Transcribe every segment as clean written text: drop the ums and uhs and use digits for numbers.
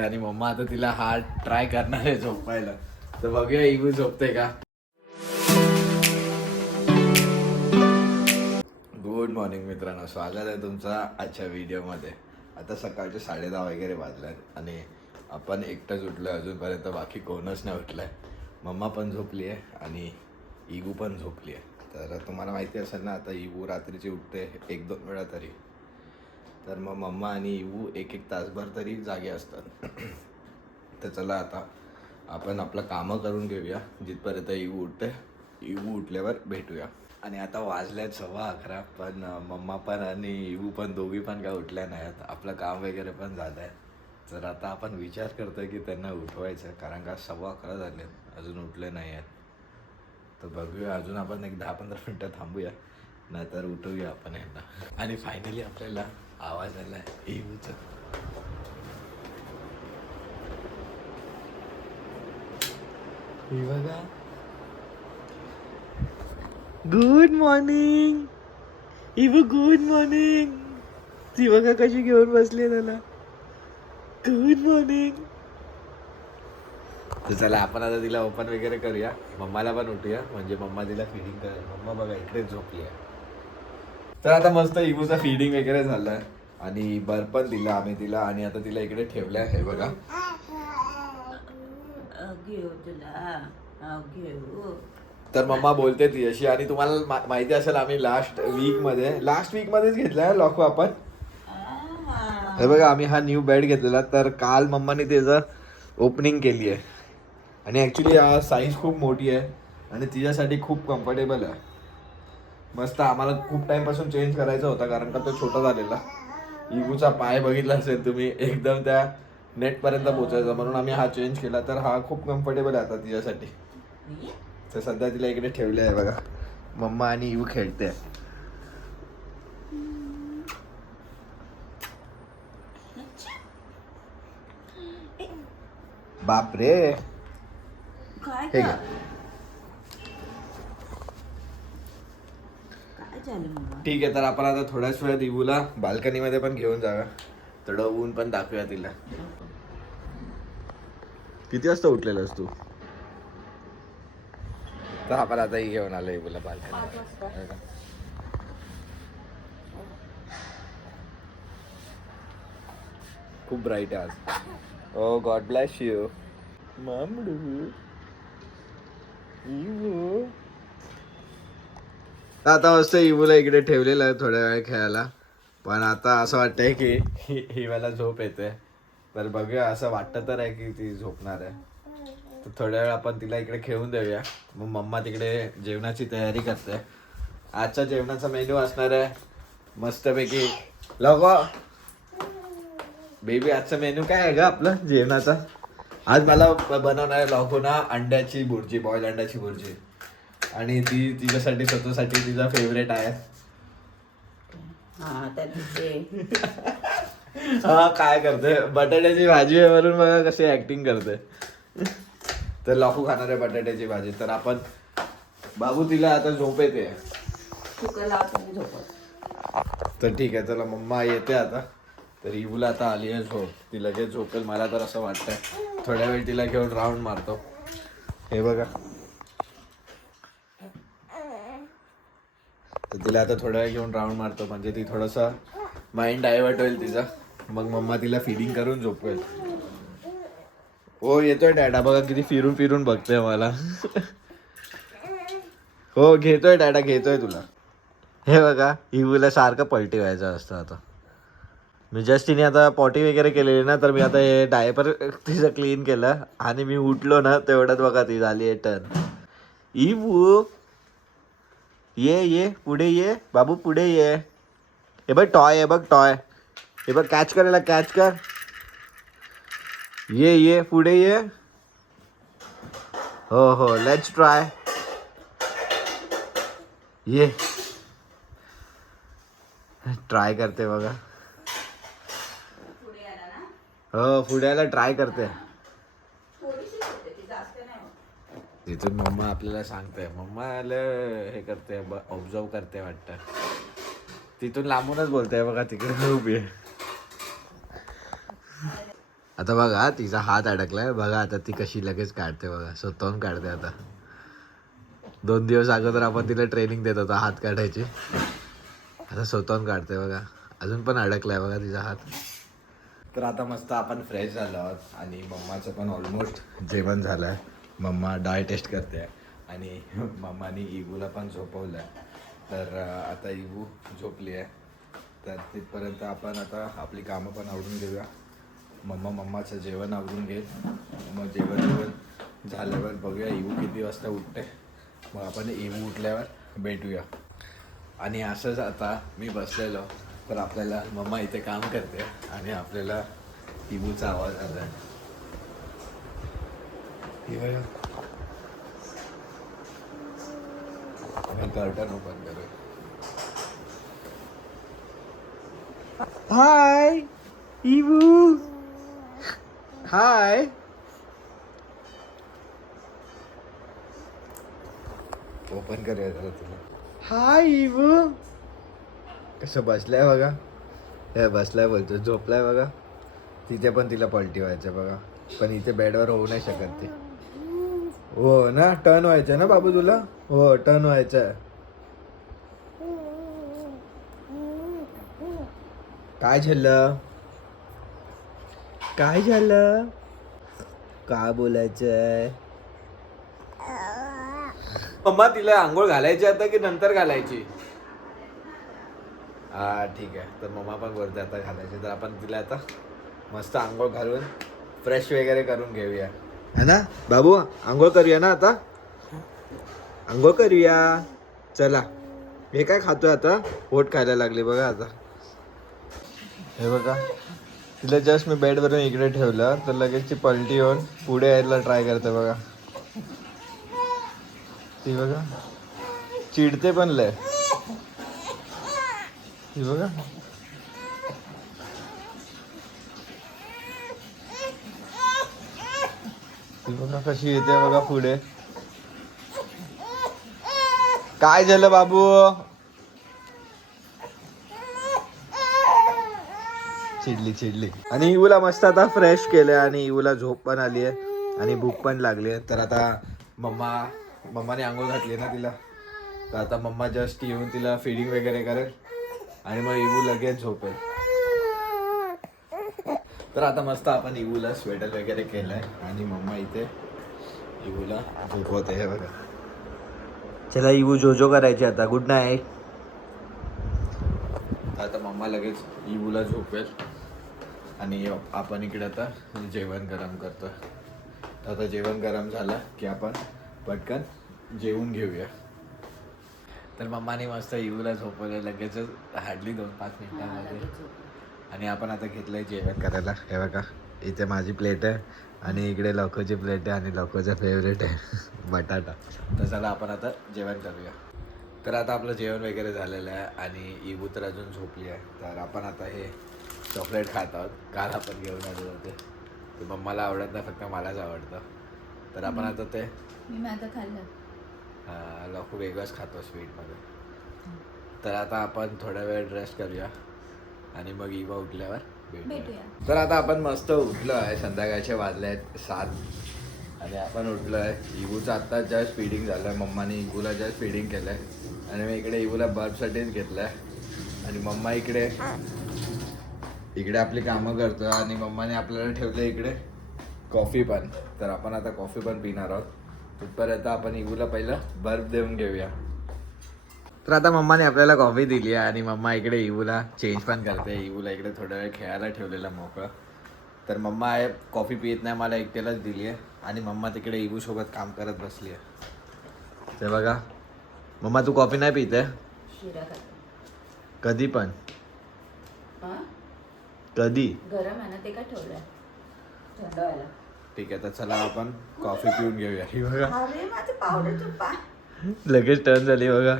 आणि मम्मा आता तिला हा ट्राय करणार आहे झोपायला. तर बघूया इगू झोपते का. गुड मॉर्निंग मित्रांनो, स्वागत आहे तुमचा आजच्या व्हिडिओमध्ये. आता सकाळचे 10:30 वगैरे वाजल्यात आणि आपण एकटंच उठलो आहे. अजूनपर्यंत बाकी कोणच नाही उठलं आहे. मम्मा पण झोपली आहे आणि इगू पण झोपली आहे. तर तुम्हाला माहिती असेल ना, आता इगू रात्रीची उठते 1-2 वेळा तरी. तर मग मम्मा आणि इगू 1-1 तासभर तरी जागे असतात. तर चला आता आपण आपलं कामं करून घेऊया जिथपर्यंत इगू उठते. इगू उठल्यावर भेटूया. आणि आता वाजल्यात 11:15, पण मम्मा पण आणि इगू पण दोघी पण काय उठल्या नाहीत. आपलं काम वगैरे पण झालं आहे. तर आता आपण विचार करतोय की त्यांना उठवायचं, कारण का 11:15 झालेत अजून उठले नाही आहेत. तर बघूया, अजून आपण एक 10-15 मिनटं थांबूया, नाहीतर उठवूया आपण यांना. आणि फायनली आपल्याला आवाज आला आहे इगूचा. हे बघा, गुड मॉर्निंग इवू, गुड मॉर्निंग. ती बघा कशी घेऊन बसली त्याला. Good morning. तर चला आपण आता तिला ओपन वगैरे करूया, मम्माला पण उठूया, म्हणजे मम्मा तिला फिडिंग करेल. मम्मा बघा इकडे झोपली आहे. तर आता मस्त इगूचा फिडिंग वगैरे झालाय आणि बर्फ पण दिला आम्ही तिला. आणि आता तिला इकडे ठेवलंय, हे बघा. तर मम्मा बोलते ती अशी. आणि तुम्हाला माहिती असेल, आम्ही लास्ट वीकमध्येच घेतलाय लॉको आपण. हे बघा, आम्ही हा न्यू बेड घेतलेला. तर काल मम्माने त्याचं ओपनिंग केली आहे आणि ॲक्च्युली हा साईज खूप मोठी आहे आणि तिच्यासाठी खूप कम्फर्टेबल आहे. मस्त. आम्हाला खूप टाईमपासून चेंज करायचा होता, कारण का तो छोटा झालेला. इगूचा पाय बघितला असेल तुम्ही, एकदम त्या नेटपर्यंत पोचायचा, म्हणून आम्ही हा चेंज केला. तर हा खूप कम्फर्टेबल आहे आता तिच्यासाठी. तर सध्या तिला इकडे ठेवले आहे बघा. मम्मा आणि इगू खेळते. बापरे, हे घ्या. ठीक आहे, तर आपण आता थोड्याच वेळात इगूला बाल्कनीमध्ये पण घेऊन जाऊया, थोडं ऊन पण दाखवूया तिला. किती वाजता उठलेलास तू? तर आपण आता घेऊन आलो इगूला बाल्कनी. खूप ब्राईट आहे आज. ओ गॉड ब्लेस यू मामडू. इवू आता मस्त इवूला इकडे ठेवलेलं आहे थोड्या वेळ खेळायला. पण आता असं वाटतंय की हिवाला झोप येते. तर बघूया, असं वाटतं तर आहे की ती झोपणार आहे. तर थोड्या वेळ आपण तिला इकडे खेळून देऊया. मग मम्मा तिकडे जेवणाची तयारी करते. आजच्या जेवणाचा मेन्यू असणार आहे मस्तपैकी. लगो बेबी, आजचा मेन्यू काय आहे ग आपलं जेवणाचा? आज मला बनवणार आहे लॉकोना अंड्याची भुर्जी, बॉईल अंड्याची भुर्जी. आणि ती तिच्यासाठी, स्वतःसाठी तिचा फेवरेट आहे. हा काय करते, बटाट्याची भाजी आहे म्हणून बघा कशी ऍक्टिंग करते. तर लॉको खाणार आहे बटाट्याची भाजी. तर आपण बाबू, तिला आता झोप येते. तर ठीक आहे, चला मम्मा येते आता. तर इवूला आता आली आहे झोप, ती लगेच झोपेल मला तर असं वाटतंय. थोड्या वेळ तिला घेऊन राऊंड मारतो. हे बघा, तर तिला आता थोड्या वेळ घेऊन राऊंड मारतो, म्हणजे ती थोडंसं माइंड डायव्हर्ट होईल तिचा. मग मम्मा तिला फिडिंग करून झोपवेल. हो येतोय डॅडा, बघा किती फिरून फिरून बघतोय मला. हो घेतोय डॅडा, घेतोय तुला. हे बघा, इवूला सारखं पलटी व्हायचं असतं. आता मी जस्ट तिने आता पॉटी वगैरे केलेली ना, तर मी आता हे डायपर तिचं क्लीन केलं आणि मी उठलो ना तेवढ्यात बघा ती झाली आहे टर्न. इवू ये पुढे ये बाबू, पुढे ये. हे बघ टॉय आहे, बघ टॉय. हे बघ कॅच करायला, कॅच कर. ये पुढे ये. हो लेट्स ट्राय. ये ट्राय करते बघा. हो पुढे यायला ट्राय करते. तिथून मम्मा आपल्याला सांगते, मम्मा हे करते, ऑब्झर्व करते वाटतं. तिथून लांबूनच बोलते बघा, तिकडे उभी आहे. आता बघा तिचा हात अडकलाय बघा, आता ती कशी लगेच काढते बघा, स्वतःहून काढते आता. 2 दिवस अगोदर आपण तिला ट्रेनिंग देत होतो हात काढायची, आता स्वतःहून काढते बघा. अजून पण अडकलाय बघा तिचा हात. तर आता मस्त आपण फ्रेश झालो आहोत आणि मम्माचं पण ऑलमोस्ट जेवण झालं आहे. मम्मा डाय टेस्ट करते आणि मम्मानी इगूला पण झोपवलं आहे. तर आता इगू झोपली आहे, तर तिथपर्यंत आपण आता आपली कामं पण आवरून घेऊया. मम्माचं जेवण आवरून घेईल, मग जेवण झाल्यावर बघूया इगू किती वाजता उठते, मग आपण इगू उठल्यावर भेटूया. आणि असंच आता मी बसलेलो तर आपल्याला मम्मा इथे काम करते आणि आपल्याला इगूचा आवाज आला आहे. कर्टन ओपन करू. हाय इवू, हाय. ओपन करूया जरा तुला. हाय इवू. कसं बसलाय बघा, हे बसलाय बोलतो, झोपलाय बघा. तिथे पण तिला पलटी व्हायचं बघा, पण इथे बेडवर होऊ नाही शकत ते. हो ना, टर्न व्हायचं ना बाबू तुला. हो टर्न व्हायचं. काय झालं, काय झालं, काय बोलायचंय. मम्मा तिला आंघोळ घालायची आता की नंतर घालायची. हा ठीक आहे, तर मम्मा पण बोलते आता घालायची, तर आपण तिला आता मस्त आंघोळ घालून फ्रेश वगैरे करून घेऊया, है ना बाबू. आंघोळ करूया ना आता, आंघोळ करूया. चला. हे काय खातोय आता, पोट खायला लागले बघा आता. हे बघा, तिला जस्ट मी बेडवरून इकडे ठेवलं तर लगेच ती पलटी होऊन पुढे यायला ट्राय करते बघा. ती बघा चिडते पण लय. ती बघा, ती बघा कशी येते बघा पुढे. काय झालं बाबू, चिडली. आणि इवूला मस्त आता फ्रेश केलं आणि इवूला झोप पण आली आहे आणि भूक पण लागली आहे. तर आता मम्माने आंघोळ घातली ना तिला, तर आता मम्मा जस्ट येऊन तिला फीडिंग वगैरे करेल आणि मग इवू लगेच झोपेल. तर आता मस्त आपण इवूला स्वेटर वगैरे केलंय आणि मम्मा इथे इवूला झोपवते. हे बघा, चला इवू जोजो करायची आता. Good night. आता मम्मा लगेच इवूला झोपेल आणि आपण इकडे आता जेवण गरम करतो. आता जेवण गरम झालं की आपण पटकन जेवून घेऊया. तर मम्माने मस्त इवूला झोपवलं लगेचच, हार्डली 2-5 मिनिटांमध्ये. आणि आपण आता घेतलंय जेवण करायला. हे बघा, इथे माझी प्लेट आहे आणि इकडे लोकोची प्लेट आहे आणि लोकोचा फेवरेट आहे बटाटा. तर चला आपण आता जेवण करूया. तर आता आपलं जेवण वगैरे झालेलं आहे आणि इवू तर अजून झोपली आहे. तर आपण आता हे चॉकलेट खात आहोत, काल आपण घेऊन आलो होते. ते मम्माला आवडत नाही, फक्त मलाच आवडतं. तर आपण आता ते मी आता खाल्लं. लोकू वेगळंच खातो स्वीटमध्ये. तर आता आपण थोडा वेळ रेस्ट करूया आणि मग इवा उठल्यावर भेटूया. तर आता आपण मस्त उठलो आहे, संध्याकाळचे वाजले आहेत 7 आणि आपण उठलो आहे. इवूचं आत्ता जस्ट फीडिंग झालं आहे, मम्माने इवूला जस्ट फीडिंग केलं आहे आणि मी इकडे इवूला बर्फसाठीच घेतलं आहे आणि मम्मा इकडे आपली कामं करतो आणि मम्माने आपल्याला ठेवलं इकडे कॉफी पण. तर आपण आता कॉफी पण पिणार आहोत. तिथपर्यंत आपण इवूला पहिलं बर्फ देऊन घेऊया. तर आता मम्माने आपल्याला कॉफी दिली आहे आणि मम्मा इकडे इवूला चेंज पण करते. इवूला इकडे थोडा वेळ खेळायला ठेवलेला मोकळं. तर मम्मा आहे कॉफी पित नाही, मला एकट्यालाच दिली आहे आणि मम्मा तिकडे इवूसोबत काम करत बसली आहे. ते बघा, मम्मा तू कॉफी नाही पित आहे? शिरा खाते. कधी पण? कधी? गरम आहे ना, ते काय ठेवलंय थंड व्हायला. ठीक आहे, तर चला आपण कॉफी पिऊन घेऊया. ही बघा, अरे माझं पावडरचं पाय. लगेच टर्न झाली बघा.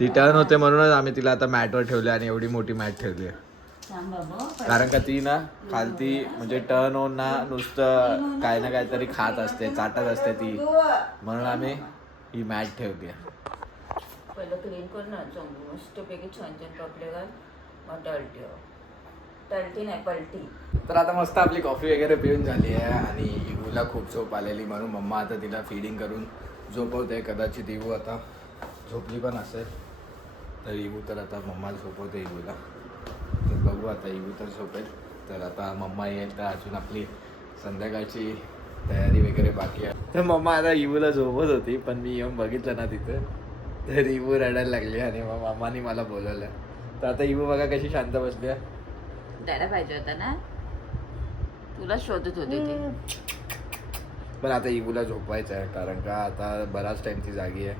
ती टर्न होते म्हणूनच आम्ही तिला आता मॅटवर ठेवली आणि एवढी मोठी मॅट ठेवली आहे. कारण का ती ना खालती म्हणजे टर्न होऊन ना नुसतं काय ना काहीतरी खात असते, चाटत असते ती, म्हणून आम्ही ही मॅट ठेवली आहे. पहिलं क्लीन कर ना चांगलं मस्तपैकी, छान छान कपडे घाल, मग ठेव. टलटी नाही पलटी. तर आता मस्त आपली कॉफी वगैरे पिऊन झाली आहे आणि इवूला खूप झोप आलेली म्हणून मम्मा आता तिला फीडिंग करून झोपवते. कदाचित इवू आता झोपली पण असेल तर इवू तर आता मम्मा झोपवते इवूला. तर बघू आता इवू तर झोपेल. तर आता मम्मा येईल तर अजून आपली संध्याकाळची तयारी वगैरे बाकी आहे. तर मम्मा आता इवूला झोपत होती पण मी येऊन बघितलं ना तिथं तर इवू रडायला लागली आणि मग मम्मानी मला बोलवलं. तर आता इवू बघा कशी शांत बसली आहे. द्यायला पाहिजे होता ना, तुला शोधत होती ती. पण आता इवूला झोपवायचं आहे कारण का आता बराच टाइम ती जागी आहे.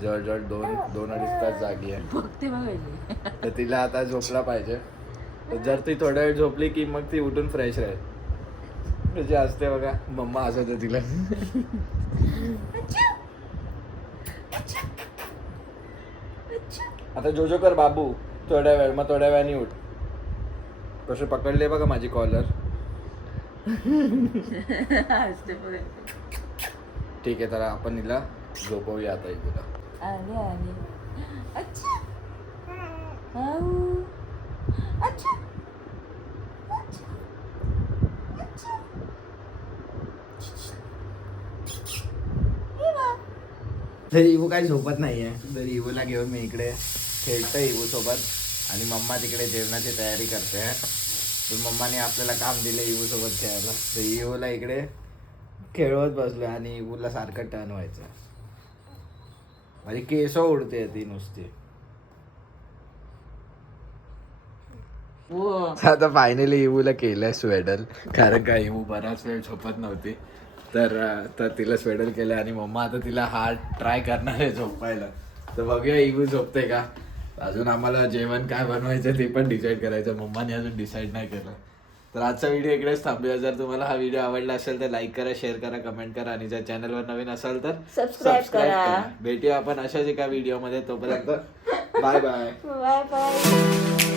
जवळजवळ 2-2.5 तास जागी आहे. बघते बघायची. तर तिला आता झोपला पाहिजे. तर जर ती थोड्या वेळ झोपली की मग ती उठून फ्रेश राहील. म्हणजे असते बघा मम्मा असं तिला. आता जोजो कर बाबू थोड्या वेळ, मग थोड्या वेळाने उठ. कसे पकडले बघा माझी कॉलर. हसते बघायची. ठीक आहे तर आपण हिला झोपवूया आता इवूला. आली आली. अच्छा आऊ. अच्छा अच्छा अच्छा. तर इवू काही झोपत नाहीये. तर इवूला घेऊन मी इकडे खेळतोय इवू सोबत आणि मम्मा तिकडे जेवणाची तयारी करते. तर मम्माने आपल्याला काम दिलं इवू सोबत खेळायला. तर इवूला इकडे खेळवत बसलो आणि इवूला सारखं टर्न व्हायचं. माझी केस उडते ती नुसती. आता फायनली इवूला केलंय स्वेडल कारण का इवू बराच वेळ झोपत नव्हती. तर तिला स्वेडल केलं आणि मम्मा आता तिला हार्ड ट्राय करणार आहे झोपायला. तर बघूया इवू झोपते का. अजून आम्हाला जेवण काय बनवायचं ते पण डिसाईड करायचं. मम्माने अजून डिसाईड नाही केलं. तर आजचा व्हिडिओ इकडेच थांबूया. जर तुम्हाला हा व्हिडिओ आवडला असेल तर लाईक करा, शेअर करा, कमेंट करा आणि जर चॅनलवर नवीन असाल तर सबस्क्राईब करा. भेटूया आपण अशाच एका व्हिडिओमध्ये. तोपर्यंत बाय बाय. Bye bye.